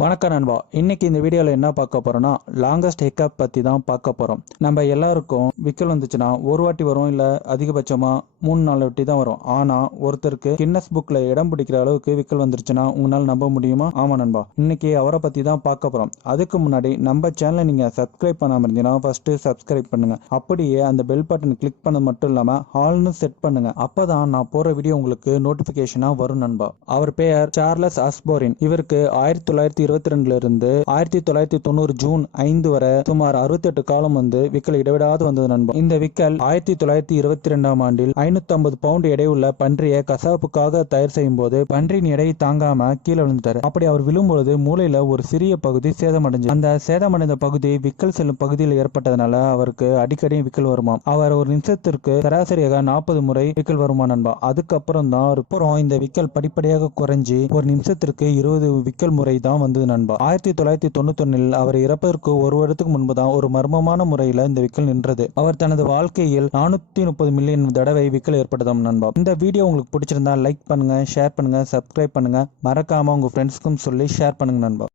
வணக்கம் நண்பா. இன்னைக்கு இந்த வீடியோவில் என்ன பார்க்க போறோம்னா லாங்கஸ்ட் ஹிக்கப் பற்றி தான் பார்க்க போகிறோம். நம்ம எல்லாருக்கும் விக்கல் வந்துச்சுன்னா ஒரு வாட்டி வரும், இல்லை அதிகபட்சமாக 3-4 வாட்டி தான் வரும். ஆனால் ஒருத்தருக்கு கின்னஸ் புக்கில் இடம் பிடிக்கிற அளவுக்கு விக்கல் வந்துருச்சுன்னா உங்களால் நம்ப முடியுமா? ஆமாம் நண்பா, இன்னைக்கு அவரை பற்றி தான் பார்க்க போகிறோம். அதுக்கு முன்னாடி நம்ம சேனலை நீங்கள் சப்ஸ்கிரைப் பண்ணாமல் இருந்தீங்கன்னா ஃபர்ஸ்ட் சப்ஸ்கிரைப் பண்ணுங்க. அப்படியே அந்த பெல் பட்டன் கிளிக் பண்ணது மட்டும் இல்லாமல் ஆல்னு செட் பண்ணுங்க. அப்போ தான் நான் போகிற வீடியோ உங்களுக்கு நோட்டிஃபிகேஷனாக வரும் நண்பா. அவர் பெயர் சார்லஸ் ஆஸ்போரின். இவருக்கு 1922 இருந்து 1990 ஜூன் 5 வரை சுமார் 68 காலம் விக்கல் இடைவிடாது வந்தது நண்பா. இந்த விக்கல் 1922 ஆண்டில் 550 பவுண்ட் எடையுள்ள பன்றியை கசாப்புக்காக தயார் செய்யும் போது பன்றியின் எடை தாங்காம கீழே விழுந்துட்டாரு. அப்படி அவர் விழும்போது மூளையில ஒரு சிறிய பகுதி சேதமடைஞ்சு, அந்த சேதமடைந்த பகுதி விக்கல் செல்லும் பகுதியில் ஏற்பட்டதுனால அவருக்கு அடிக்கடி விக்கல் வருமா. அவர் ஒரு நிமிஷத்திற்கு சராசரியாக 40 முறை விக்கல் வருமா நண்பா. அதுக்கப்புறம் தான் இந்த விக்கல் படிப்படியாக குறைஞ்சி ஒரு நிமிஷத்திற்கு 20 விக்கல் முறை தான் வந்தது நண்பா. 1991 அவர் இறப்பதற்கு ஒரு வருடத்துக்கு முன்பு தான் ஒரு மர்மமான முறையில் இந்த விக்கல் நின்றது. அவர் தனது வாழ்க்கையில் 430 மில்லியன் தடவை விக்கல் ஏற்பட்டதாம் நண்பா. இந்த வீடியோ உங்களுக்கு பிடிச்சிருந்தா லைக் பண்ணுங்க, ஷேர் பண்ணுங்க, சப்ஸ்கிரைப் பண்ணுங்க. மறக்காம உங்க ஃப்ரெண்ட்ஸ்க்கும் சொல்லி ஷேர் பண்ணுங்க நண்பா.